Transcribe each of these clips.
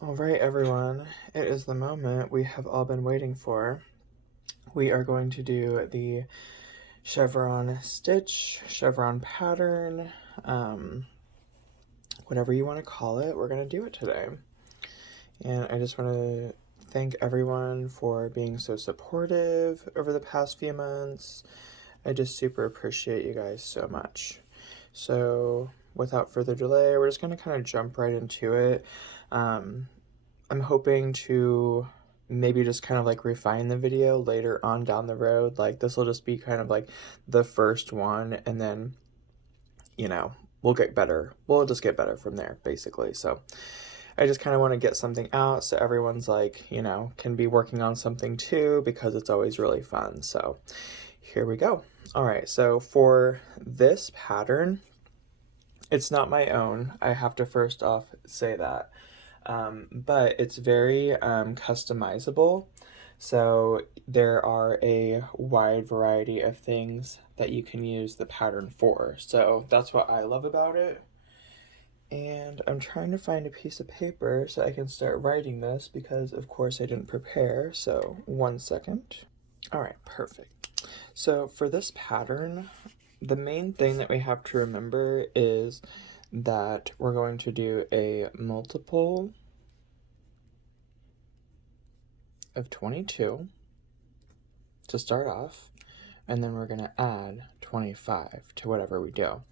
All right, everyone, it is the moment we have all been waiting for. We are going to do the chevron stitch, chevron pattern, whatever you want to call it. We're going to do it today. And I just want to thank everyone for being so supportive over the past few months. I just super appreciate you guys so much. So without further delay, we're just going to kind of jump right into it. I'm hoping to maybe just kind of like refine the video later on down the road. Like this will just be kind of like the first one, and then, you know, we'll get better. We'll just get better from there, basically. So I just kind of want to get something out so everyone's like, you know, can be working on something too, because it's always really fun. So here we go. All right, so for this pattern, it's not my own. I have to first off say that. But it's very customizable. So there are a wide variety of things that you can use the pattern for. So that's what I love about it. And I'm trying to find a piece of paper so I can start writing this because of course I didn't prepare. So 1 second. All right, perfect. So for this pattern, the main thing that we have to remember is that we're going to do a multiple of 22 to start off, and then we're going to add 25 to whatever we do.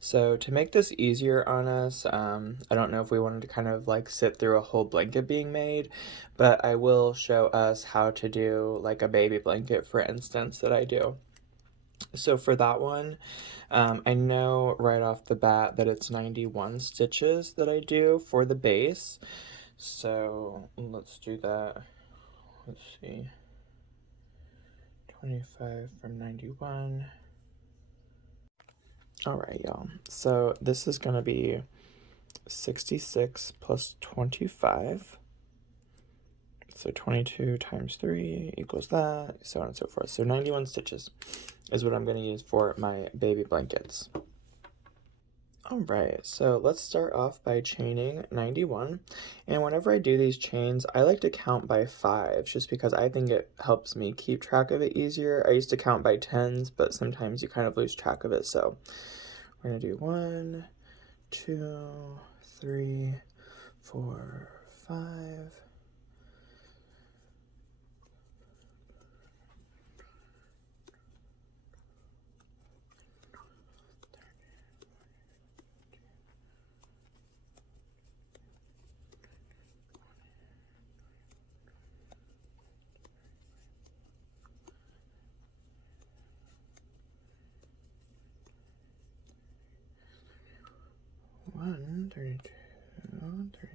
So to make this easier on us, I don't know if we wanted to kind of like sit through a whole blanket being made, but I will show us how to do like a baby blanket, for instance, that I do. So for that one, I know right off the bat that it's 91 stitches that I do for the base. So let's do that. Let's see. 25 from 91. All right, y'all. So this is going to be 66 plus 25. So 22 times 3 equals that, so on and so forth. So 91 stitches is what I'm going to use for my baby blankets. All right, so let's start off by chaining 91. And whenever I do these chains, I like to count by 5 just because I think it helps me keep track of it easier. I used to count by 10s, but sometimes you kind of lose track of it. So we're going to do 1, 2, 3, 4, 5. One, 32, 33.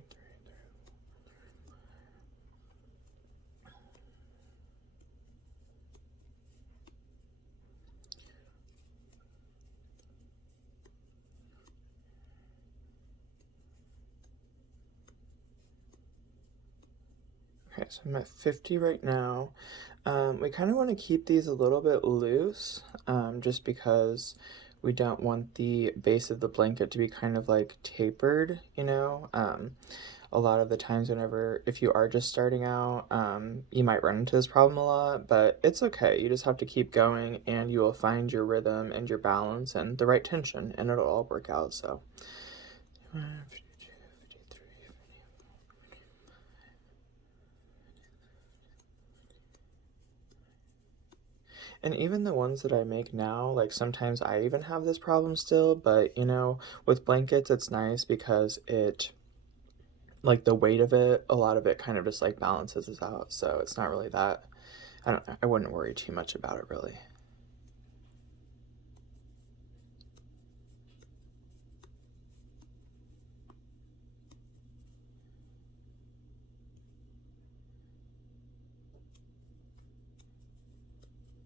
Okay, so I'm at 50 right now. We kind of want to keep these a little bit loose, just because we don't want the base of the blanket to be kind of like tapered, you know? A lot of the times if you are just starting out, you might run into this problem a lot, but it's okay. You just have to keep going and you will find your rhythm and your balance and the right tension, and it'll all work out, so. And even the ones that I make now, like sometimes I even have this problem still, but you know, with blankets, it's nice because like the weight of it, a lot of it kind of just like balances us out. So it's not really that, I wouldn't worry too much about it really.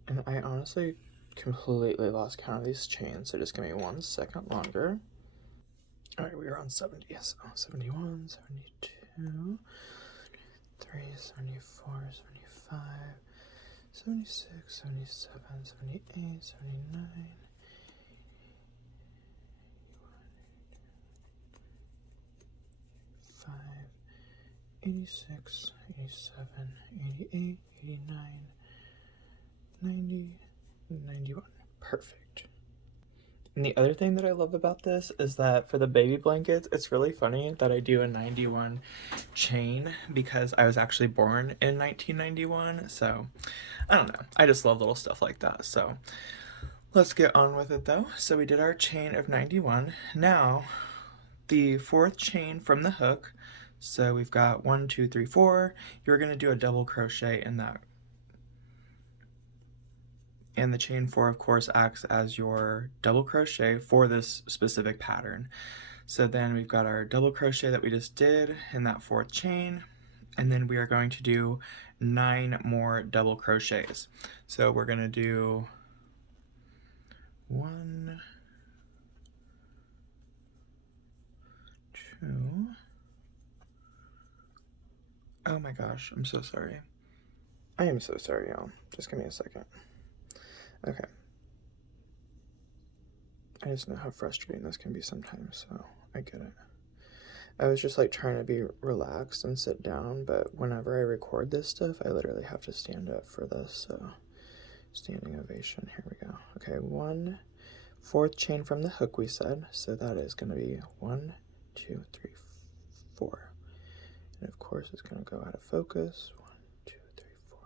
And I honestly completely lost count of these chains, so just give me 1 second longer. All right, we are on 70, so 71, 72, 73, 74, 75, 76, 77, 78, 79, 5, 86, 87, 88, 89, 90, 91. Perfect. And the other thing that I love about this is that for the baby blankets, it's really funny that I do a 91 chain because I was actually born in 1991. So I don't know. I just love little stuff like that. So let's get on with it though. So we did our chain of 91. Now the fourth chain from the hook. So we've got 1, 2, 3, 4. You're going to do a double crochet in that. And the chain 4, of course, acts as your double crochet for this specific pattern. So then we've got our double crochet that we just did in that fourth chain, and then we are going to do 9 more double crochets. So we're going to do 1, 2. Oh my gosh, I'm so sorry. I am so sorry, y'all. Just give me a second. Okay. I just know how frustrating this can be sometimes, so I get it. I was just like trying to be relaxed and sit down, but whenever I record this stuff, I literally have to stand up for this, so standing ovation. Here we go. Okay, 1 fourth chain from the hook we said, so that is going to be 1, 2, 3, 4. And of course it's going to go out of focus. 1, 2, 3, 4.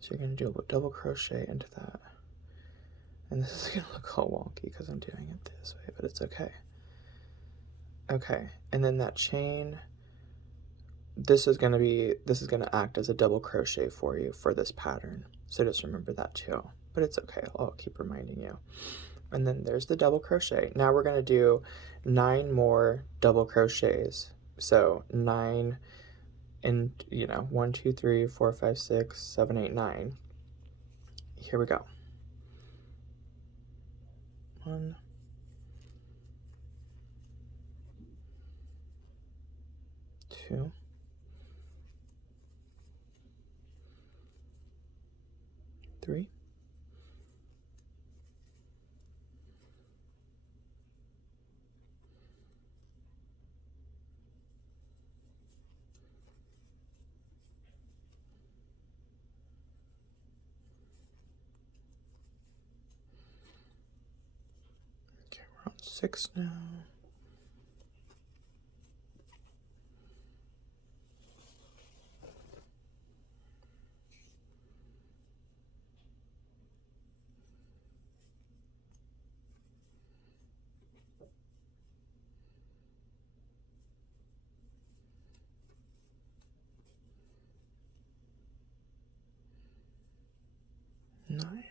So you're going to do a double crochet into that. And this is going to look all wonky because I'm doing it this way, but it's okay. Okay, and then that chain, this is going to act as a double crochet for you for this pattern. So just remember that too, but it's okay. I'll keep reminding you. And then there's the double crochet. Now we're going to do 9 more double crochets. So 9 and 1, 2, 3, 4, 5, 6, 7, 8, 9. Here we go. 1, 2, 3, 6 now. Nine.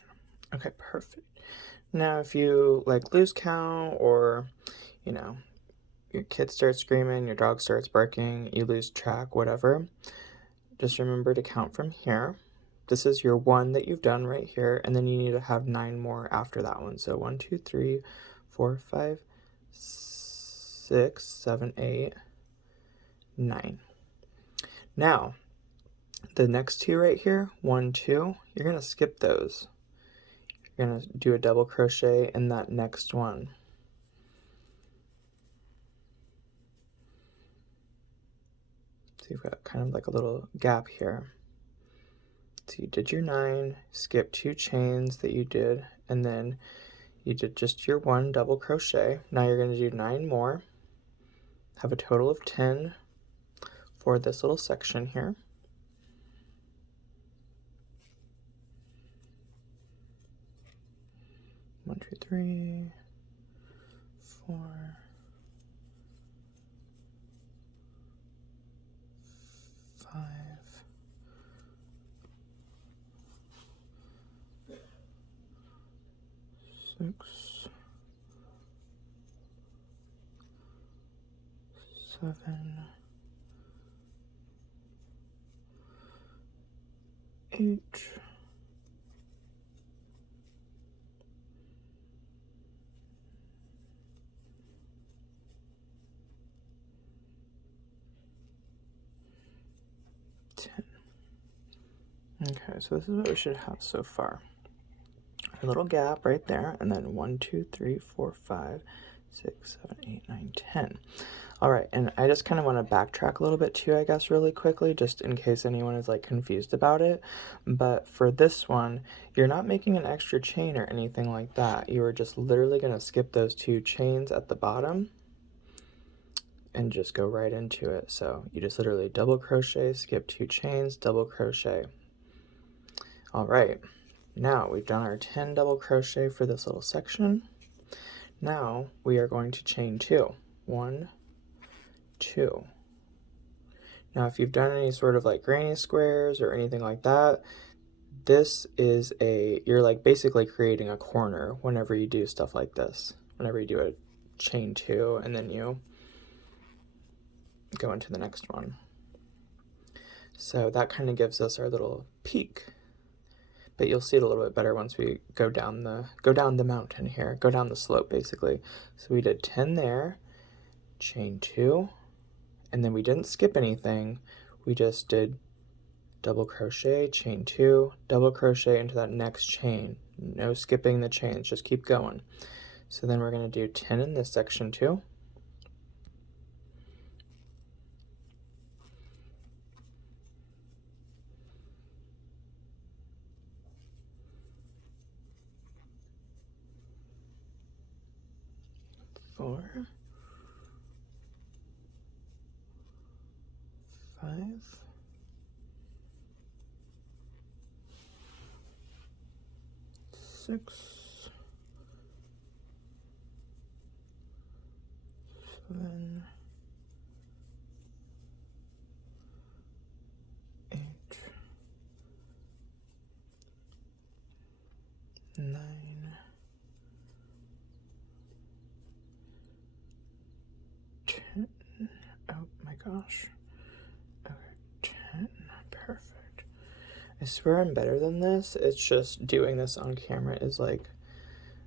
Okay, perfect. Now if you like lose count, or your kid starts screaming, your dog starts barking, you lose track, whatever, just remember to count from here. This is your 1 that you've done right here, and then you need to have 9 more after that one. So 1, 2, 3, 4, 5, 6, 7, 8, 9. Now the next 2 right here, 1, 2, you're going to skip those. You're going to do a double crochet in that next one. So you've got kind of like a little gap here. So you did your 9, skip 2 chains that you did, and then you did just your 1 double crochet. Now you're going to do 9 more. Have a total of 10 for this little section here. 1, 2, 3, 4, 5, 6, 7, 8, 10. Okay, so this is what we should have so far. A little gap right there, and then 1, 2, 3, 4, 5, 6, 7, 8, 9, 10. All right, and I just kind of want to backtrack a little bit too, I guess, really quickly, just in case anyone is like confused about it. But for this one, you're not making an extra chain or anything like that. You are just literally going to skip those 2 chains at the bottom and just go right into it. So you just literally double crochet, skip 2 chains, double crochet. All right, now we've done our 10 double crochet for this little section. Now we are going to chain 2. 1, 2. Now if you've done any sort of like granny squares or anything like that, this is you're like basically creating a corner whenever you do stuff like this. Whenever you do a chain 2 and then you go into the next one. So that kind of gives us our little peak. But you'll see it a little bit better once we go down the mountain here, go down the slope basically. So we did 10 there, chain 2, and then we didn't skip anything. We just did double crochet, chain 2, double crochet into that next chain. No skipping the chains, just keep going. So then we're going to do 10 in this section too. Four, 5, 6, 7, 8, 9, 10. Oh my gosh. Okay, 10. Perfect. I swear I'm better than this. It's just doing this on camera is like,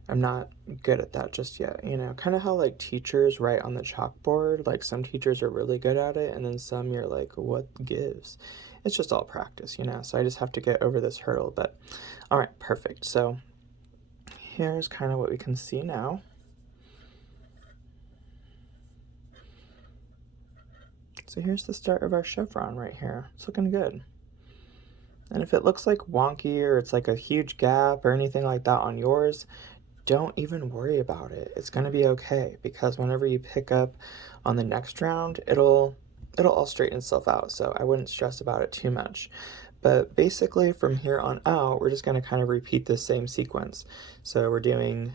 I'm not good at that just yet, you know, kind of how like teachers write on the chalkboard, like some teachers are really good at it and then some you're like, what gives? It's just all practice, you know, so I just have to get over this hurdle. But all right, perfect. So here's kind of what we can see now. So here's the start of our chevron right here. It's looking good. And if it looks like wonky or it's like a huge gap or anything like that on yours, don't even worry about it. It's going to be okay, because whenever you pick up on the next round, it'll all straighten itself out. So I wouldn't stress about it too much. But basically from here on out, we're just going to kind of repeat the same sequence. So we're doing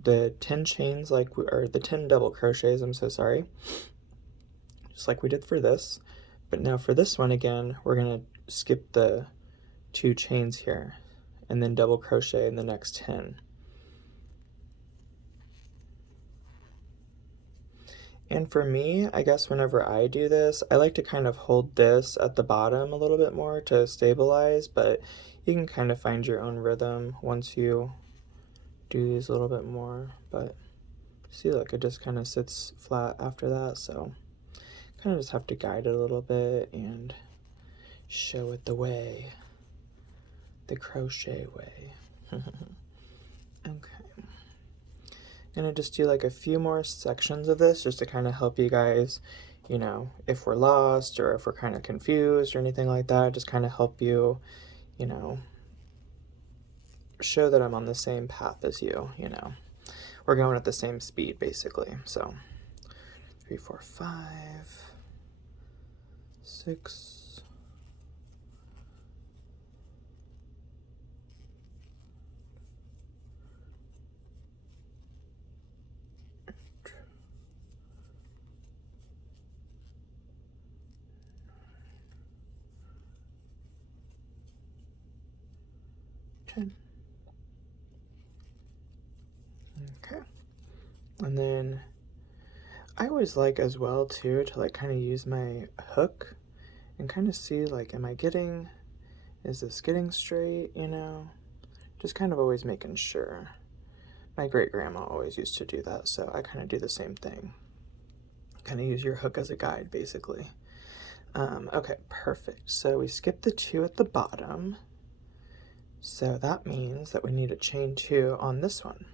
the 10 chains or the 10 double crochets, I'm so sorry. Just like we did for this. But now for this one again, we're going to skip the 2 chains here and then double crochet in the next 10. And for me, I guess whenever I do this, I like to kind of hold this at the bottom a little bit more to stabilize, but you can kind of find your own rhythm once you do these a little bit more. But see, look, it just kind of sits flat after that, so kind of just have to guide it a little bit and show it the way, the crochet way. Okay. I'm gonna just do like a few more sections of this just to kind of help you guys, you know, if we're lost or if we're kind of confused or anything like that, just kind of help you, you know, show that I'm on the same path as you, you know. We're going at the same speed basically. So 3, 4, 5, 6, 10. Okay. And then I always like as well too to like kind of use my hook and kind of see like, is this getting straight, you know? Just kind of always making sure. My great grandma always used to do that, so I kind of do the same thing. Kind of use your hook as a guide basically. Okay, perfect. So we skipped the 2 at the bottom. So that means that we need a chain 2 on this one.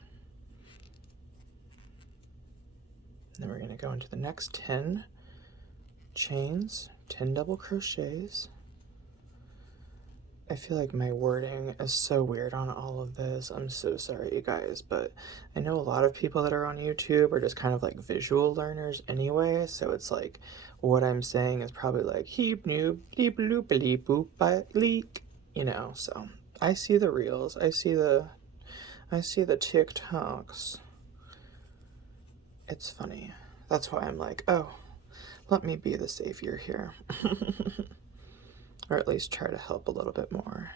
then we're going to go into the next 10 chains, 10 double crochets. I feel like my wording is so weird on all of this. I'm so sorry, you guys, but I know a lot of people that are on YouTube are just kind of like visual learners anyway, so it's like what I'm saying is probably like heep noob bleep loopily boop leak, you know. So I see the reels, I see the TikToks. It's funny. That's why I'm like, oh, let me be the savior here. Or at least try to help a little bit more.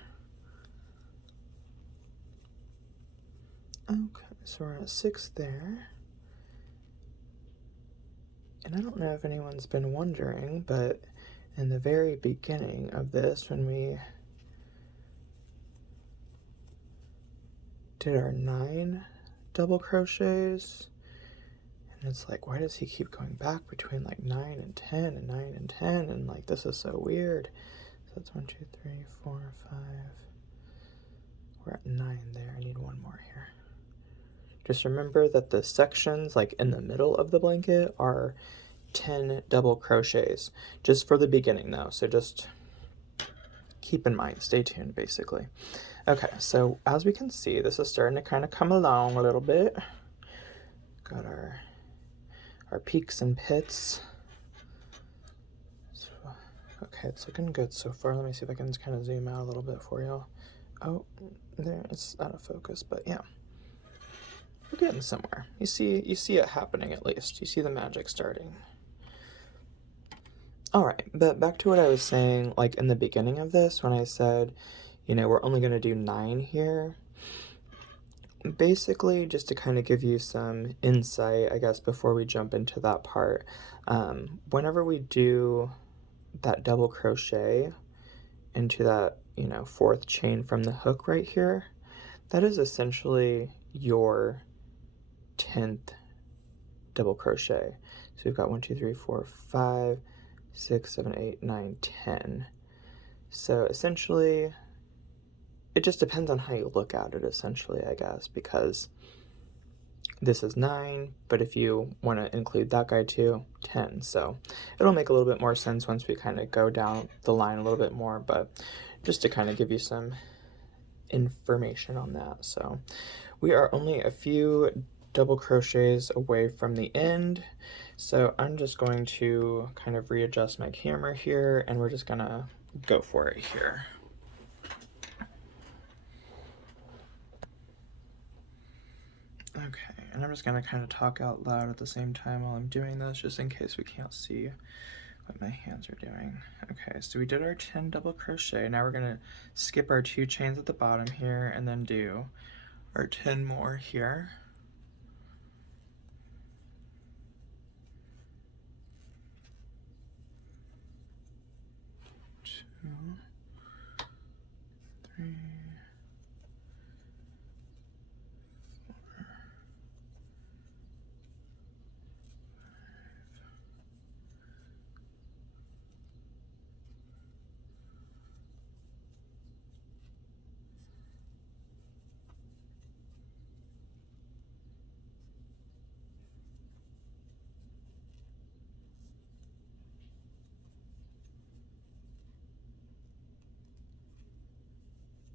Okay, so we're at 6 there. And I don't know if anyone's been wondering, but in the very beginning of this, when we did our 9 double crochets, and it's like, why does he keep going back between like 9 and 10 and 9 and 10? And like, this is so weird. So that's 1, 2, 3, 4, 5. We're at 9 there. I need one more here. Just remember that the sections like in the middle of the blanket are 10 double crochets, just for the beginning though. So just keep in mind, stay tuned basically. Okay, so as we can see, this is starting to kind of come along a little bit. Got our peaks and pits. Okay, it's looking good so far. Let me see if I can just kind of zoom out a little bit for y'all. Oh, there, it's out of focus, but yeah. We're getting somewhere. You see it happening at least. You see the magic starting. Alright, but back to what I was saying, like in the beginning of this, when I said, you know, we're only going to do 9 here. Basically, just to kind of give you some insight, I guess, before we jump into that part, whenever we do that double crochet into that, you know, 4th chain from the hook right here, that is essentially your 10th double crochet. So we've got 1, 2, 3, 4, 5, 6, 7, 8, 9, 10. So essentially, it just depends on how you look at it, essentially, I guess, because this is 9, but if you want to include that guy too, 10. So it'll make a little bit more sense once we kind of go down the line a little bit more, but just to kind of give you some information on that. So we are only a few double crochets away from the end, so I'm just going to kind of readjust my camera here, and we're just gonna go for it here. Okay, and I'm just going to kind of talk out loud at the same time while I'm doing this, just in case we can't see what my hands are doing. Okay, so we did our 10 double crochet. Now we're going to skip our 2 chains at the bottom here and then do our 10 more here. Two, 3,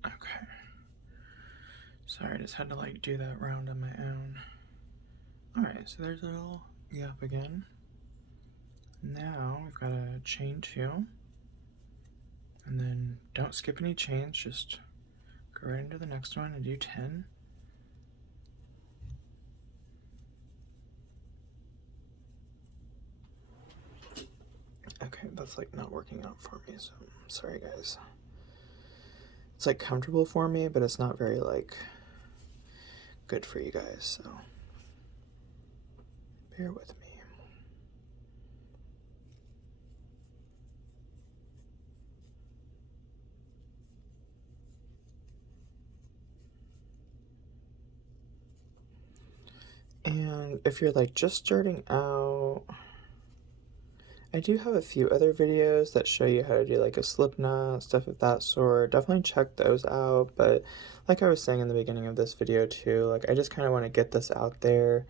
okay. Sorry, I just had to like do that round on my own. Alright, so there's a little gap again. Now we've got a chain 2. And then don't skip any chains, just go right into the next one and do 10. Okay, that's like not working out for me, so sorry guys. It's like comfortable for me, but it's not very like good for you guys, so bear with me. And if you're like just starting out, I do have a few other videos that show you how to do like a slip knot, stuff of that sort. Definitely check those out, but like I was saying in the beginning of this video too, like I just kind of want to get this out there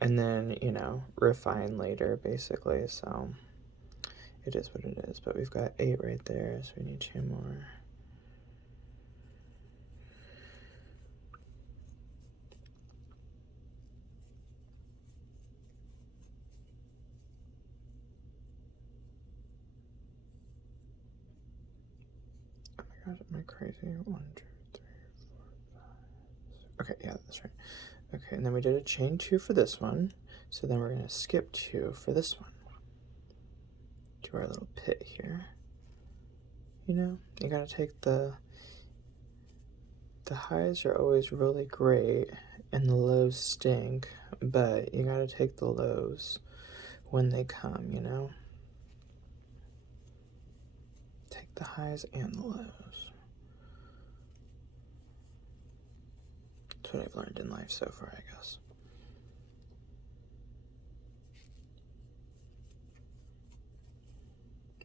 and then, you know, refine later, basically. So it is what it is. But we've got 8 right there, so we need 2 more. Oh my gosh, am I crazy? 1, 2, 3, 4, 5, 6. Okay, yeah, that's right. Okay, and then we did a chain 2 for this one. So then we're gonna skip 2 for this one. Do our little pit here. You know, you gotta take the highs are always really great and the lows stink, but you gotta take the lows when they come, you know? Take the highs and the lows. That's what I've learned in life so far, I guess.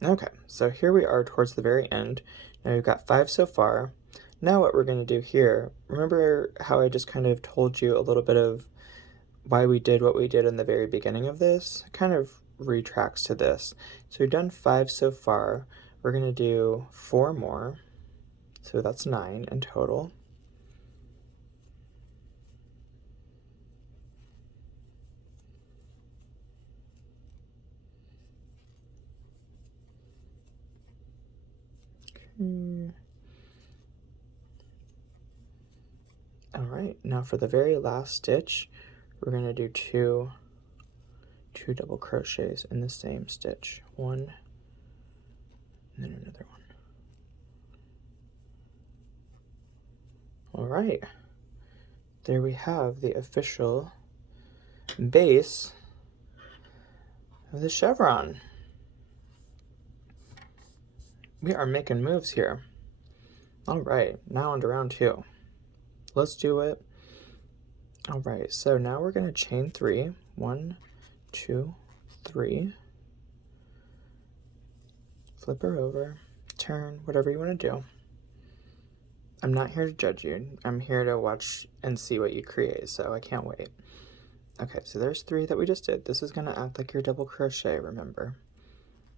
Okay, so here we are towards the very end. Now we've got 5 so far. Now what we're going to do here, remember how I just kind of told you a little bit of why we did what we did in the very beginning of this? It kind of retracts to this. So we've done 5 so far. We're going to do 4 more. So that's 9 in total. All right, now for the very last stitch, we're going to do two double crochets in the same stitch. 1 and then another one. All right, there we have the official base of the chevron. We are making moves here. All right, now on to round 2. Let's do it. All right, so now we're going to chain 3. 1, 2, 3. Flip her over, turn, whatever you want to do. I'm not here to judge you. I'm here to watch and see what you create, so I can't wait. Okay, so there's 3 that we just did. This is going to act like your double crochet, remember?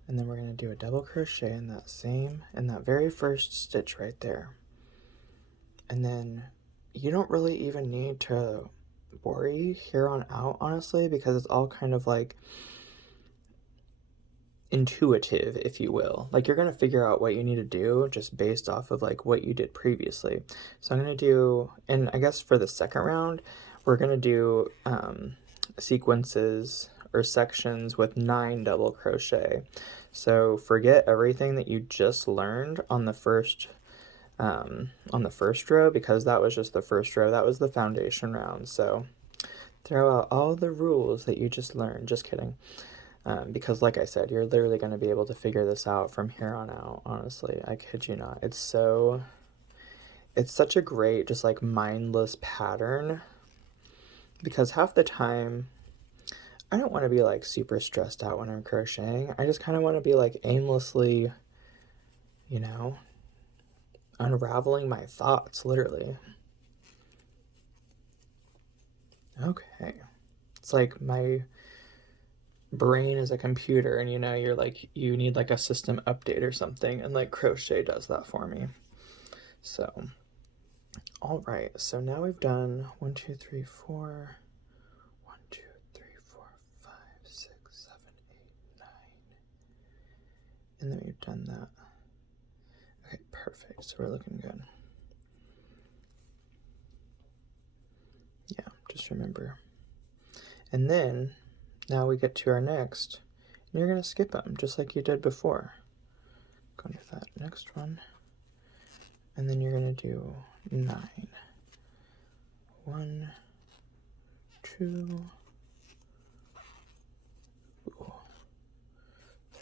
And then we're going to do a double crochet in that very first stitch right there. And then you don't really even need to worry here on out, honestly, because it's all kind of like intuitive, if you will. Like, you're going to figure out what you need to do just based off of like what you did previously. So I'm going to do, and I guess for the second round, we're going to do sequences or sections with 9 double crochet. So forget everything that you just learned on the first row, because that was just the first row. That was the foundation round. So throw out all the rules that you just learned. Just kidding. Because like I said, you're literally going to be able to figure this out from here on out. Honestly, I kid you not. It's such a great, just like mindless pattern, because half the time I don't want to be like super stressed out when I'm crocheting. I just kind of want to be like aimlessly, you know, unraveling my thoughts, literally. Okay. It's like my brain is a computer, and you know, you're like, you need like a system update or something, and like crochet does that for me. So, all right. So now we've done 1, 2, 3, 4. 1, 2, 3, 4, 5, 6, 7, 8, 9. And then we've done that. Okay, perfect. So we're looking good. Yeah, just remember. And then now we get to our next, and you're going to skip them just like you did before. Go into that next one, and then you're going to do 9. 1, 2, 3.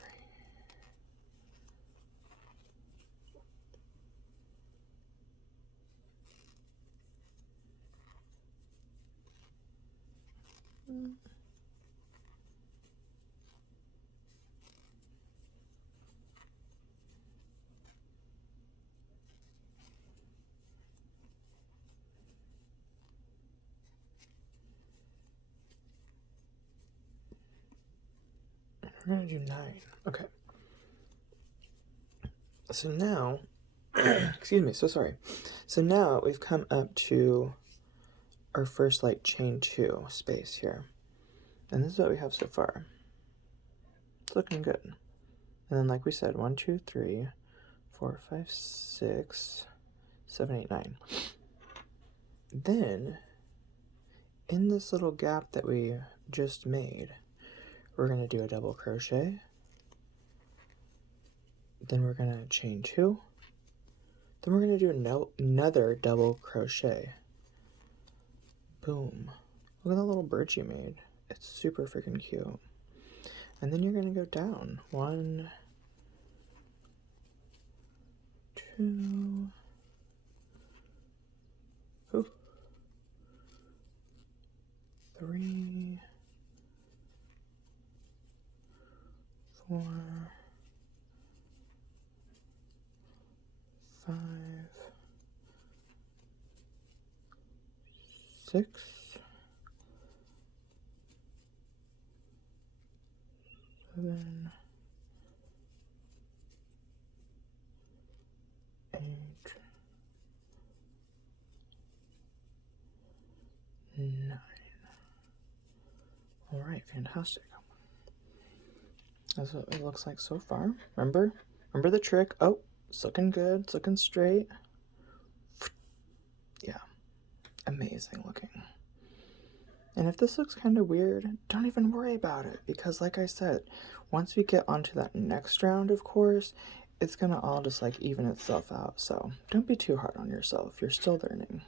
We're gonna do 9. Okay. So now, excuse me, so sorry. So now we've come up to our first like chain 2 space here. And this is what we have so far. It's looking good. And then like we said, 1, 2, 3, 4, 5, 6, 7, 8, 9. Then in this little gap that we just made, we're going to do a double crochet. Then we're going to chain 2. Then we're going to do another double crochet. Boom. Look at that little bird you made. It's super freaking cute. And then you're going to go down. 1, 2, ooh, 3, 4, 5, 6, 7, 8, 9. All right, fantastic. That's what it looks like so far. Remember the trick. Oh, it's looking good. It's looking straight. Yeah, amazing looking. And if this looks kind of weird, don't even worry about it, because like I said, once we get onto that next round, of course, it's gonna all just like even itself out. So don't be too hard on yourself. You're still learning.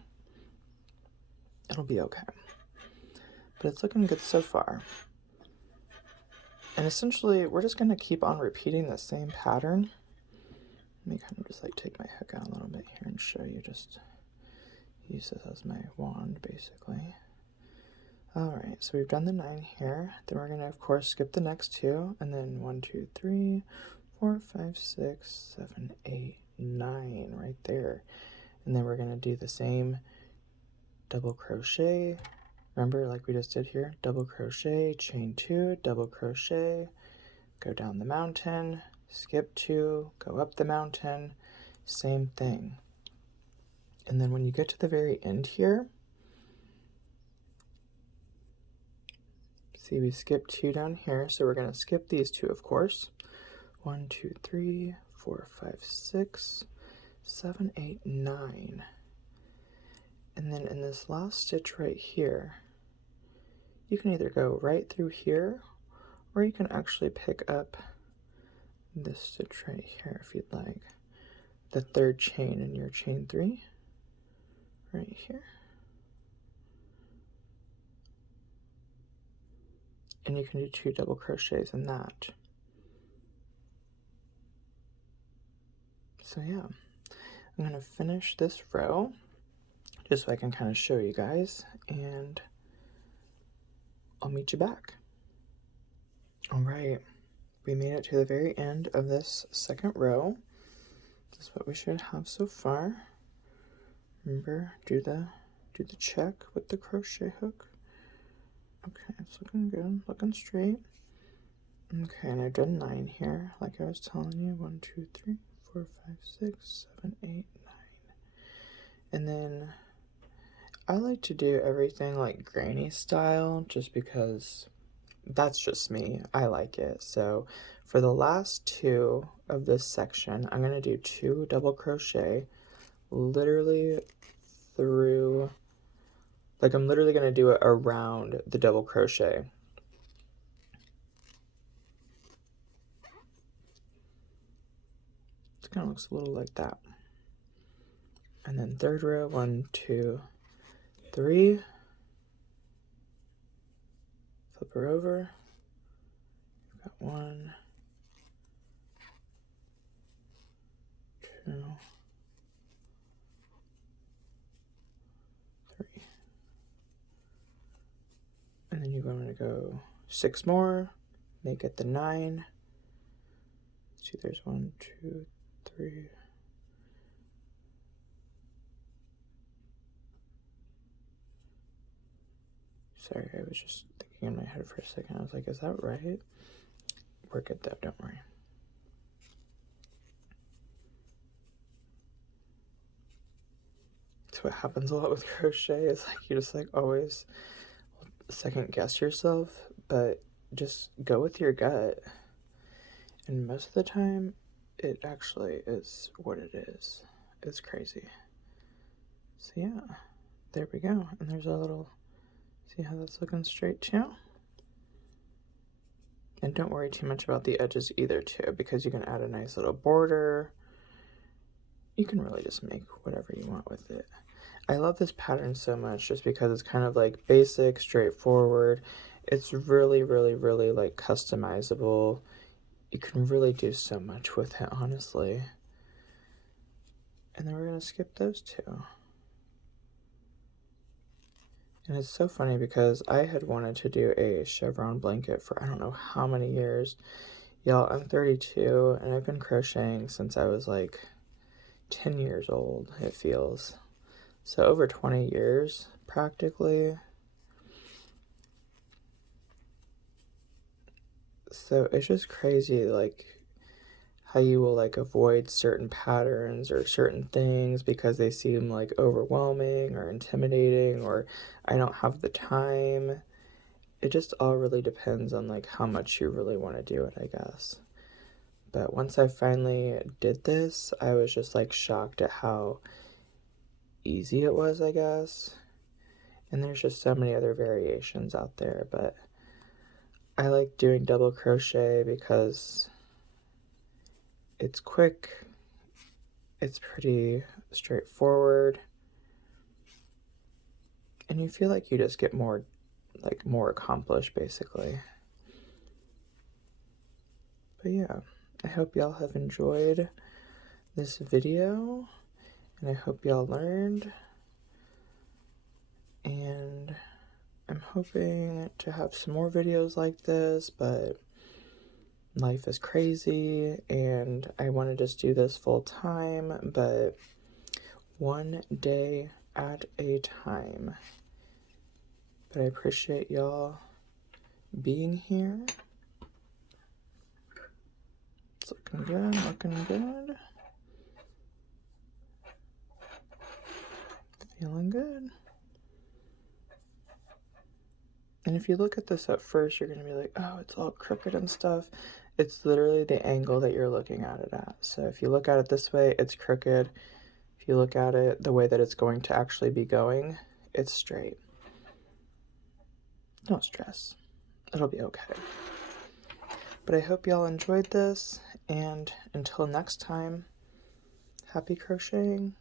It'll be okay. But it's looking good so far. And essentially, we're just gonna keep on repeating the same pattern. Let me kind of just like take my hook out a little bit here and show you, just use this as my wand basically. Alright, so we've done the 9 here. Then we're going to, of course, skip the next 2. And then 1, 2, 3, 4, 5, 6, 7, 8, 9 right there. And then we're going to do the same double crochet. Remember, like we just did here? Double crochet, chain 2, double crochet, go down the mountain, skip 2, go up the mountain, same thing. And then when you get to the very end here, see, we skipped 2 down here, so we're going to skip these 2, of course. 1, 2, 3, 4, 5, 6, 7, 8, 9. And then in this last stitch right here, you can either go right through here, or you can actually pick up this stitch right here if you'd like. The 3rd chain in your chain 3, right here. And you can do 2 double crochets in that. So yeah, I'm going to finish this row just so I can kind of show you guys, and I'll meet you back. All right, we made it to the very end of this second row. This is what we should have so far. Remember, do the check with the crochet hook. Okay, it's looking good, looking straight. Okay, and I've done 9 here, like I was telling you. 1, 2, 3, 4, 5, 6, 7, 8, 9. And then I like to do everything like granny style, just because that's just me. I like it. So for the last 2 of this section, I'm going to do 2 double crochet literally through, like I'm literally going to do it around the double crochet. It kind of looks a little like that. And then 3rd row, 1, 2, 3. Flip her over. We've got 1, 2, 3. And then you're going to go 6 more, make it the 9. See, there's 1, 2, 3. Sorry, I was just thinking in my head for a second. I was like, is that right? We're good though, don't worry. That's what happens a lot with crochet. It's like you just like always second guess yourself, but just go with your gut. And most of the time, it actually is what it is. It's crazy. So yeah, there we go. And there's a little, see how that's looking straight too? And don't worry too much about the edges either too, because you can add a nice little border. You can really just make whatever you want with it. I love this pattern so much just because it's kind of like basic, straightforward. It's really, really, really like customizable. You can really do so much with it, honestly. And then we're going to skip those two. And it's so funny because I had wanted to do a chevron blanket for I don't know how many years. Y'all, I'm 32 and I've been crocheting since I was like 10 years old, it feels. So over 20 years, practically. So it's just crazy, like, how you will, like, avoid certain patterns or certain things because they seem, like, overwhelming or intimidating or I don't have the time. It just all really depends on, like, how much you really want to do it, I guess. But once I finally did this, I was just, like, shocked at how easy it was, I guess. And there's just so many other variations out there, but I like doing double crochet because it's quick, it's pretty straightforward, and you feel like you just get more accomplished basically. But yeah, I hope y'all have enjoyed this video, and I hope y'all learned, and I'm hoping to have some more videos like this, but life is crazy and I want to just do this full time, but one day at a time. But I appreciate y'all being here. It's looking good, looking good. Feeling good. And if you look at this at first, you're going to be like, oh, it's all crooked and stuff. It's literally the angle that you're looking at it at. So if you look at it this way, it's crooked. If you look at it the way that it's going to actually be going, it's straight. Don't stress. It'll be okay. But I hope y'all enjoyed this, and until next time, happy crocheting.